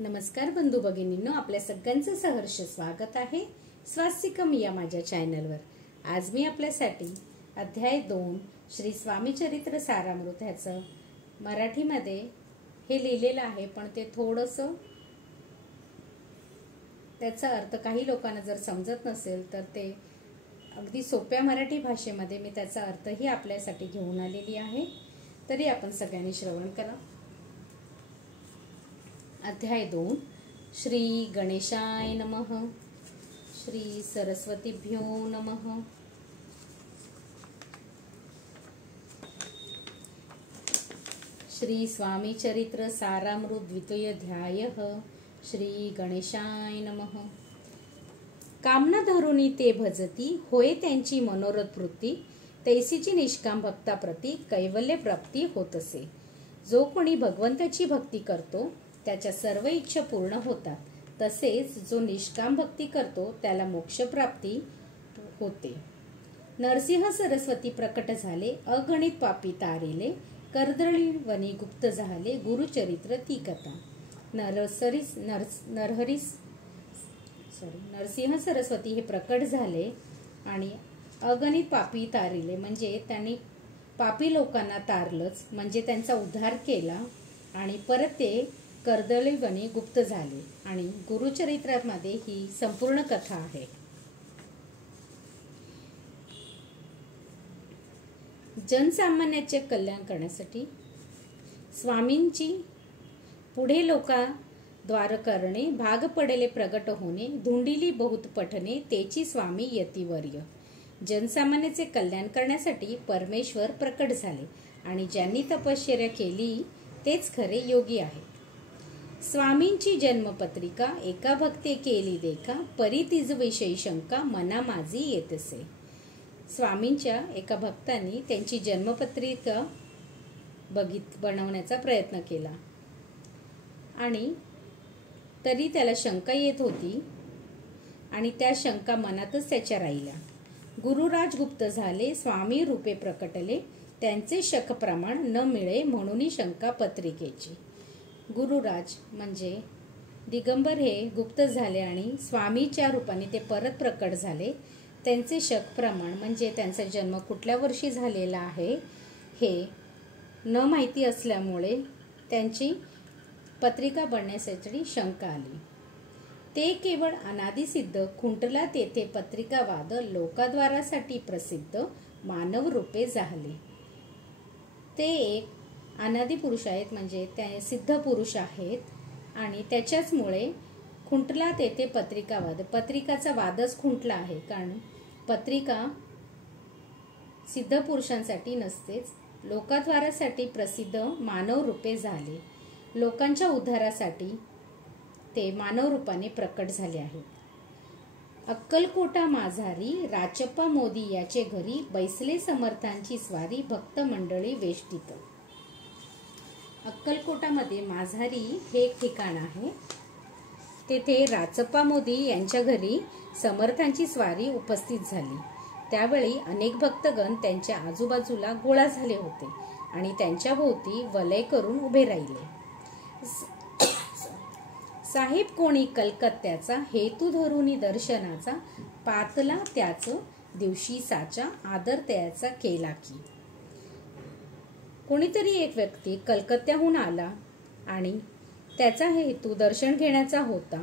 नमस्कार बंधू भगिनींनो, आपल्या सगळ्यांचं सहर्ष स्वागत आहे स्वास्तिकम या माझ्या चॅनलवर। आज मी आपल्यासाठी अध्याय 2 श्री स्वामी चरित्र सारामृत ह्याचं मराठीमध्ये हे लिहिलेलं आहे, पण ते थोडंसं त्याचा अर्थ काही लोकांना जर समजत नसेल तर ते अगदी सोप्या मराठी भाषेमध्ये मी त्याचा अर्थही आपल्यासाठी घेऊन आलेली आहे। तरी आपण सगळ्यांनी श्रवण करा। अध्याय 2 श्री गणेशाय नमः। श्री सरस्वतीभ्यो नमः। श्री स्वामी चरित्र सारामृत द्वितीय अध्यायः। श्री गणेशाय नमः। कामना धरुनी ते भजती, होय त्यांची मनोरथ वृत्ती, तैसीची निष्काम भक्ताप्रती कैवल्य प्राप्ती होत असे। जो कोणी भगवंताची भक्ती करतो त्याच्या सर्व इच्छा पूर्ण होतात, तसेच जो निष्काम भक्ती करतो त्याला मोक्ष प्राप्ती होते। नरसिंह सरस्वती प्रकट झाले, अगणित पापी तारिले, कर्दळी वनी गुप्त झाले, गुरुचरित्र ती कथा। नरसिंह सरस्वती हे प्रकट झाले आणि अगणित पापी तारिले म्हणजे त्यांनी पापी लोकांना तारलंच, म्हणजे त्यांचा उद्धार केला आणि परत ते कर्दळी वनी गुप्त झाले। आणि गुरुचरित्रामध्ये ही संपूर्ण कथा आहे। जनसामान्याचे कल्याण करण्यासाठी स्वामींची पुढे लोका द्वार करणे, भाग पडेले प्रगट होणे, धुंडिली बहुत पठणे, तेची स्वामी यतिवर्य। जनसामान्याचे कल्याण करण्यासाठी परमेश्वर प्रकट झाले आणि ज्यांनी तपश्चर्या केली तेच खरे योगी आहेत। स्वामींची जन्मपत्रिका एका भक्ते केली देखा, परी तिज विषयी शंका मना माझी येतसे। स्वामींच्या एका भक्तांनी त्यांची जन्मपत्रिका बनवण्याचा प्रयत्न केला आणि तरी त्याला शंका येत होती आणि त्या शंका मनातच त्याच्या राहिल्या। गुरुराज गुप्त झाले, स्वामी रूपे प्रकटले, त्यांचे शक प्रमाण न मिळे म्हणून शंका पत्रिकेची। गुरुराज म्हणजे दिगंबर हे गुप्त झाले आणि स्वामीच्या रूपाने ते परत प्रकट झाले। त्यांचे शक प्रमाण म्हणजे त्यांचा जन्म कुठल्या वर्षी झालेला आहे हे न माहिती असल्यामुळे त्यांची पत्रिका बनण्यासाठी शंका आली। ते केवळ अनादिसिद्ध खुंटला तेथे पत्रिकावाद लोकाद्वारासाठी प्रसिद्ध मानव रूपे झाले। ते एक अनादि पुरुष आहेत, म्हणजे ते सिद्ध पुरुष आहेत आणि त्याच्याचमुळे खुंटला तेथे पत्रिकावाद, पत्रिकाचा वादच खुंटला आहे, कारण पत्रिका सिद्ध पुरुषांसाठी नसतेच, लोकाद्वारासाठी प्रसिद्ध मानव रूपे झाले। लोकांच्या उद्धारासाठी ते मानव रूपाने प्रकट झाले आहेत। अक्कलकोटा माझारी राचप्पा मोदी याचे घरी, बैसले समर्थांची स्वारी भक्त मंडळी वेष्टित। अक्कलकोटामध्ये माझारी हे एक ठिकाण आहे। तेथे राचप्पा मोदी यांच्या घरी समर्थांची स्वारी उपस्थित झाली। त्यावेळी अनेक भक्तगण त्यांच्या आजूबाजूला गोळा झाले होते आणि त्यांच्या भोवती वलय करून उभे राहिले। साहेब कोणी कलकत्त्याचा, हेतू धरुनी दर्शनाचा, पातला त्याच दिवशी साचा, आदर त्याचा केला की। कोणीतरी एक व्यक्ती कलकत्त्याहून आला आणि त्याचा हेतू दर्शन घेण्याचा होता।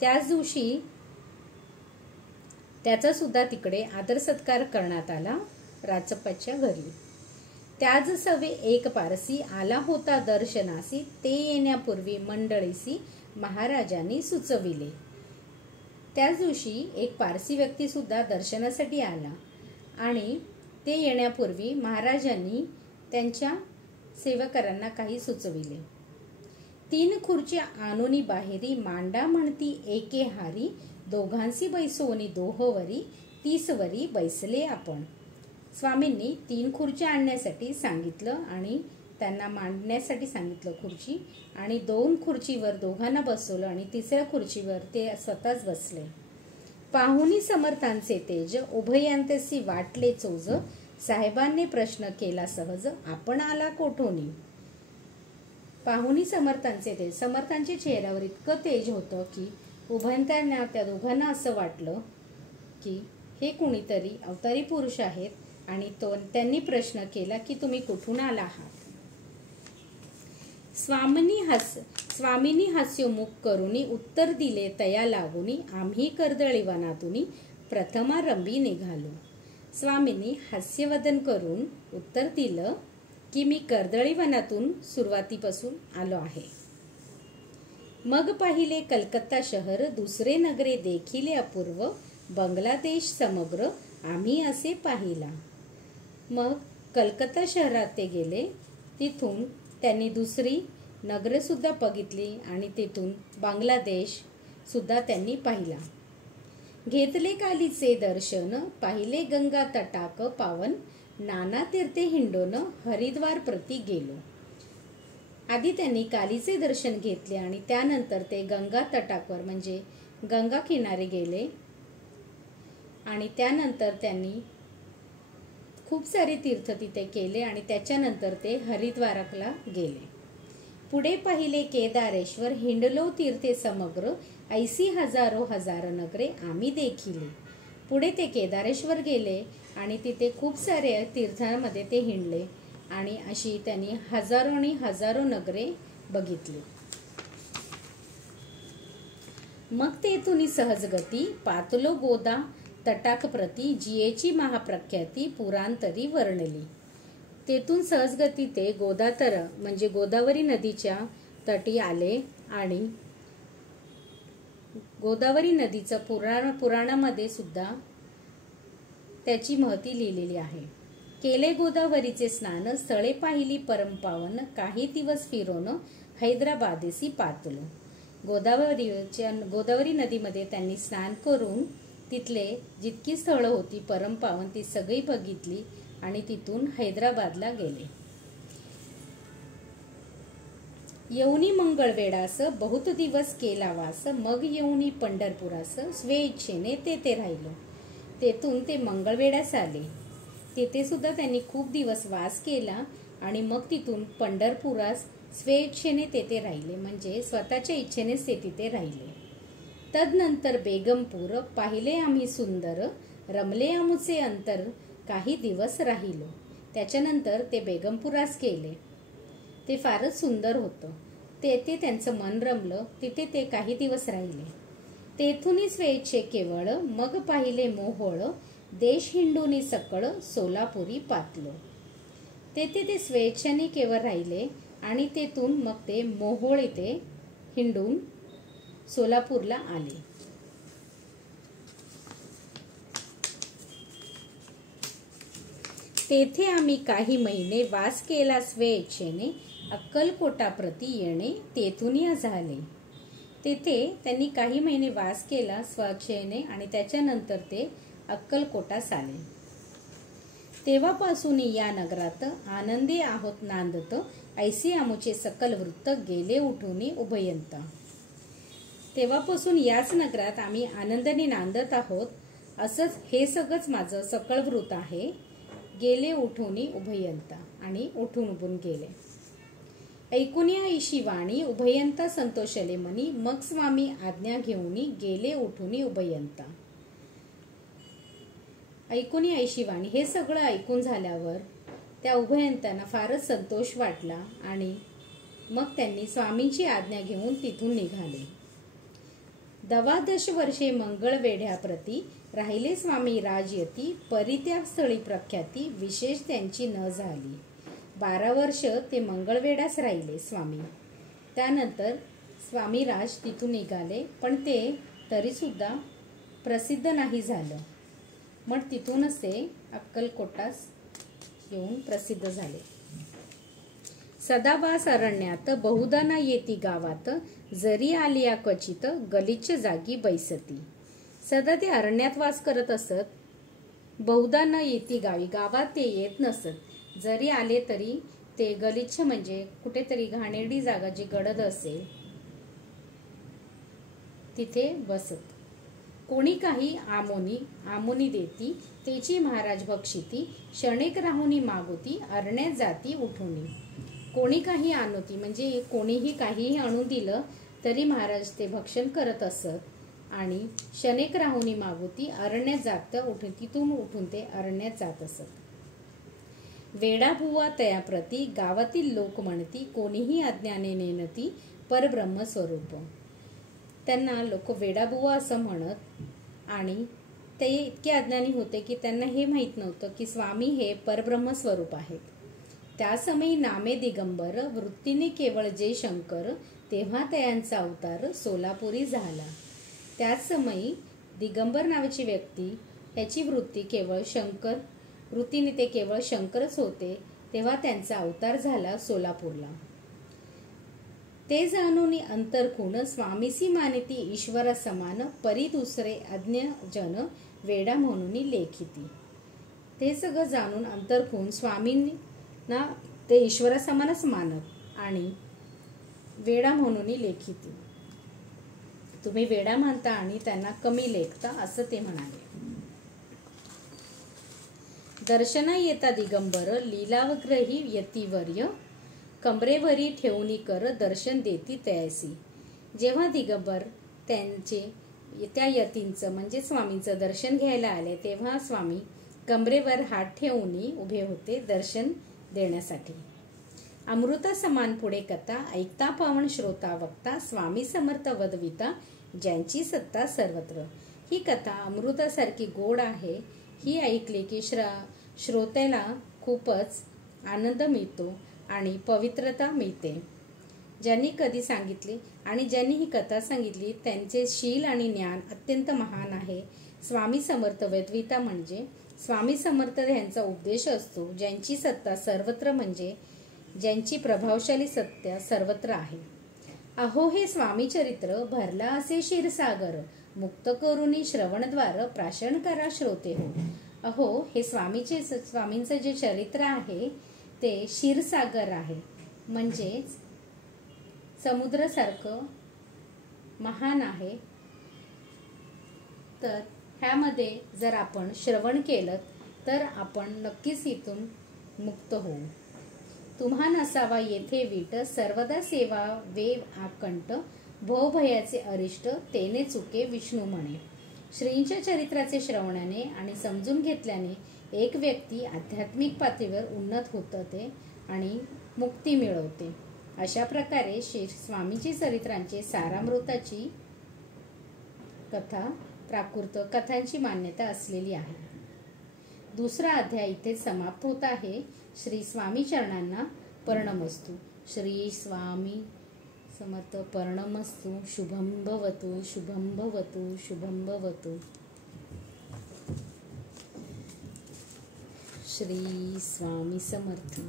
त्याच दिवशी त्याचा सुद्धा तिकडे आदर सत्कार करण्यात आला राचप्पाच्या घरी। त्याच सवे एक पारसी आला होता दर्शनासी, ते येण्यापूर्वी मंडळीसी महाराजांनी सुचविले। त्याच दिवशी एक पारसी व्यक्ती सुद्धा दर्शनासाठी आला आणि ते येण्यापूर्वी महाराजांनी त्यांच्या सेवकांना काही सुचविले। तीन खुर्च्या आणूनी बाहेरी, मांडा म्हणती एके हारी, दोघांसी बैसोनी दोहवरी, तीसवरी बैसले आपण। स्वामींनी 3 खुर्च्या आणण्यासाठी सांगितलं आणि त्यांना मांडण्यासाठी सांगितलं खुर्ची, आणि 2 खुर्चीवर दोघांना बसवलं आणि 3ऱ्या खुर्चीवर ते स्वतःच बसले। पाहुनी समर्थांचे तेज, उभयांतसी वाटले चोज, साहेबांनी प्रश्न केला सहज, आपण आला कोठोनी। पाहुणी समर्थांचे तेज. समर्थांच्या चेहऱ्यावर इतकं तेज होतं की उभयंत्यांना त्या दोघांना असं वाटलं की हे कुणीतरी अवतारी पुरुष आहेत आणि त्यांनी प्रश्न केला की तुम्ही कुठून आला आहात. स्वामींनी हास्योमुख करुनी उत्तर दिले तया लागुनी आम्ही कर्दळी वनातूनी प्रथमारंभी निघालो. स्वामींनी हास्यवदन करून उत्तर दिलं की मी कर्दळी वनातून सुरुवातीपासून आलो आहे. मग पाहिले कलकत्ता शहर दुसरे नगरे देखिले अपूर्व बांगलादेश समग्र आम्ही असे पाहिला. मग कलकत्ता शहरात ते गेले. तिथून त्यांनी दुसरी नगरे सुद्धा बघितली आणि तिथून बांगलादेश सुद्धा त्यांनी पाहिला. घेतले कालीचे दर्शन पाहिले गंगा तटाक पावन नाना तीर्थे हिंडोन हरिद्वार प्रती गेलो. आधी त्यांनी कालीचे दर्शन घेतले आणि त्यानंतर ते गंगा तटावर म्हणजे गंगा किनारे गेले आणि त्यानंतर त्यांनी खूप सारे तीर्थ तिथे केले आणि त्याच्यानंतर ते हरिद्वारला गेले. पुढे पाहिले केदारेश्वर हिंडलो तीर्थे समग्र ऐसी हजारो हजार नगरे आम्ही देखिले. पुढे ते केदारेश्वर गेले आणि तिथे खूप सारे तीर्थांमध्ये ते हिंडले आणि अशी त्यांनी हजारो आणि हजारो नगरे बघितली. मग तेथून सहजगती पातलो गोदा तटाक प्रती जियेची महाप्रख्याती पुरांतरी वर्णली. तेथून सहजगती ते गोदातर म्हणजे गोदावरी नदीच्या तटी आले आणि गोदावरी नदीचं पुराणामध्ये सुद्धा त्याची महती लिहिलेली आहे. केले गोदावरीचे स्नान स्थळे पाहिली परमपावन काही दिवस फिरोन हैदराबादेसी पातलो. गोदावरी नदीमध्ये त्यांनी स्नान करून तिथले जितकी स्थळं होती परमपावन ती सगळी बघितली आणि तिथून हैदराबादला गेले. येऊनी मंगळवेढास बहुत दिवस केला वास मग येऊनी पंढरपुरास स्वेच्छेने तेथे राहिलो. तेथून ते मंगळवेढ्यास आले. तेथे सुद्धा त्यांनी खूप दिवस वास केला आणि मग तिथून पंढरपुरास स्वेच्छेने तेथे राहिले म्हणजे स्वतःच्या इच्छेनेच ते तिथे राहिले. तदनंतर बेगमपूर पाहिले आम्ही सुंदर रमले आमुचे अंतर काही दिवस राहिलो. त्याच्यानंतर ते बेगमपुरास गेले. ते फारच सुंदर होतं. तेथे त्यांचं मन रमलं. तिथे ते काही दिवस राहिले. तेथून स्वेच्छे केवळ मग पाहिले मोहोळ देश हिंडूनी सकळ सोलापुरी पातलो. तेथे ते स्वेच्छेने केवळ राहिले आणि तेथून मग ते मोहोळ इथे हिंडून सोलापूरला आले. तेथे आम्ही काही महिने वास केला स्वेच्छेने अक्कलकोटाप्रती येणे तेथून झाले. तेथे त्यांनी काही महिने वास केला स्वेच्छेने आणि त्याच्यानंतर ते अक्कलकोटास आले. तेव्हापासून या नगरात आनंदी आहोत नांदत ऐसी आमुचे सकल वृत्त गेले उठून उभयंता. तेव्हापासून याच नगरात आम्ही आनंदाने नांदत आहोत असंच हे सगळंच माझं सकळ वृत्त आहे. गेले उठून उभयंता आणि उठून गेले. ऐकुनिया ऐशी वाणी उभयंता संतोषले मनी मग स्वामी आज्ञा घेऊन गेले उठून उभयंता. ऐकुनिया ऐशी वाणी हे सगळं ऐकून झाल्यावर त्या उभयंतांना फारच संतोष वाटला आणि मग त्यांनी स्वामींची आज्ञा घेऊन तिथून निघाले. 12 वर्षे मंगळवेढ्याप्रती राहिले स्वामी राजयती परित्याग स्थळी प्रख्याती विशेष त्यांची न झाली. 12 वर्ष ते मंगळवेढ्यास राहिले स्वामी. त्यानंतर स्वामी राज तिथून निघाले पण ते तरी सुद्धा प्रसिद्ध नाही झालं. मग तिथूनच ते अक्कलकोटास येऊन प्रसिद्ध झाले. सदावास अरण्यात बहुधा न येती गावात जरी आलिया क्वचित गलिच्छ जागी बैसती. सदा ते अरण्यात वास करत असत. बहुधा न येती गावी गावात ते येत नसत. जरी आले तरी ते गलिच्छ म्हणजे कुठेतरी घाणेरडी जागा जी गडद असेल तिथे बसत. कोणी काही आमोनी देती तेची महाराज बक्षिती क्षणेक राहुनी मागुती अरण्यात जाती उठुनी. कोणी काही आणोती म्हणजे कोणीही काहीही आणून दिलं तरी महाराज ते भक्षण करत असत आणि शनेक राहुनी मागोती अरण्यात जात तिथून उठून ते अरण्यात जात असत. वेडाबुवा तयाप्रती गावातील लोक म्हणती कोणीही अज्ञाने नेनती परब्रह्म स्वरूप. त्यांना लोक वेडाबुवा असं म्हणत आणि ते इतके अज्ञानी होते की त्यांना हे माहीत नव्हतं की स्वामी हे परब्रह्म स्वरूप आहेत. त्या समयी नामे दिगंबर वृत्तीने केवळ जे शंकर तेव्हा त्यांचा अवतार सोलापुरी झाला. त्याच समयी दिगंबर नावाची व्यक्ती त्याची वृत्ती केवळ शंकर वृत्तीने ते केवळ शंकरच होते तेव्हा त्यांचा अवतार झाला सोलापूरला. ते जाणून अंतरखूण स्वामीसी मानिती ईश्वर समान परी दुसरे अज्ञ जन वेडा म्हणून लेखिती. ते सगळं जाणून अंतरखूण स्वामींना ते ईश्वरा समानच मानत आणि वेडा म्हणून लेखिती. तुम्ही वेडा मानता आणि त्यांना कमी लेखता असं ते म्हणाले. दर्शना येता दिगंबर लीलावग्रही यतीवर्य कमरेवरी ठेवणी कर दर्शन देती तयासी. जेव्हा दिगंबर त्या यतींचं म्हणजे स्वामींचं दर्शन घ्यायला आले तेव्हा स्वामी कमरेवर हात ठेवून उभे होते दर्शन देण्यासाठी. अमृता समान पुढे कथा ऐकता पावन श्रोता वक्ता स्वामी समर्थ वदविता ज्यांची सत्ता सर्वत्र. ही कथा अमृतासारखी गोड आहे. ही ऐकली की श्रोत्याला खूपच आनंद मिळतो आणि पवित्रता मिळते. ज्यांनी कधी सांगितली आणि ज्यांनी ही कथा सांगितली त्यांचे शील आणि ज्ञान अत्यंत महान आहे. स्वामी समर्थ वदविता म्हणजे स्वामी समर्थ यांचा उपदेश असतो. ज्यांची सत्ता सर्वत्र म्हणजे ज्यांची प्रभावशाली सत्य सर्वत्र आहे. अहो हे स्वामी चरित्र भरला असे क्षीरसागर मुक्त करुनी श्रवणद्वार प्राशन करा श्रोते हो. अहो हे स्वामींचं जे चरित्र आहे ते क्षीरसागर आहे म्हणजेच समुद्रासारखं महान आहे. तर ह्यामध्ये जर आपण श्रवण केलं तर आपण नक्कीच इथून मुक्त होऊ. तुम्हा नसावा येथे वीट सर्वदा सेवा वेव आकंठ भवभयाचे अरिष्ट तेने चुके विष्णू म्हणे. श्रींच्या चरित्राचे श्रवणाने आणि समजून घेतल्याने एक व्यक्ती आध्यात्मिक पातळीवर उन्नत होते आणि मुक्ती मिळवते. अशा प्रकारे श्री स्वामींची चरित्रांचे सारामृताची कथा प्राकृत कथांची मान्यता असलेली आहे. दुसरा अध्याय इथे समाप्त होत आहे. श्री स्वामी चरणांना पर्णमस्तु. श्री स्वामी समर्थ पर्णमस्तु. शुभम भवतु शुभम भवतु शुभम भवतु. श्री स्वामी समर्थ.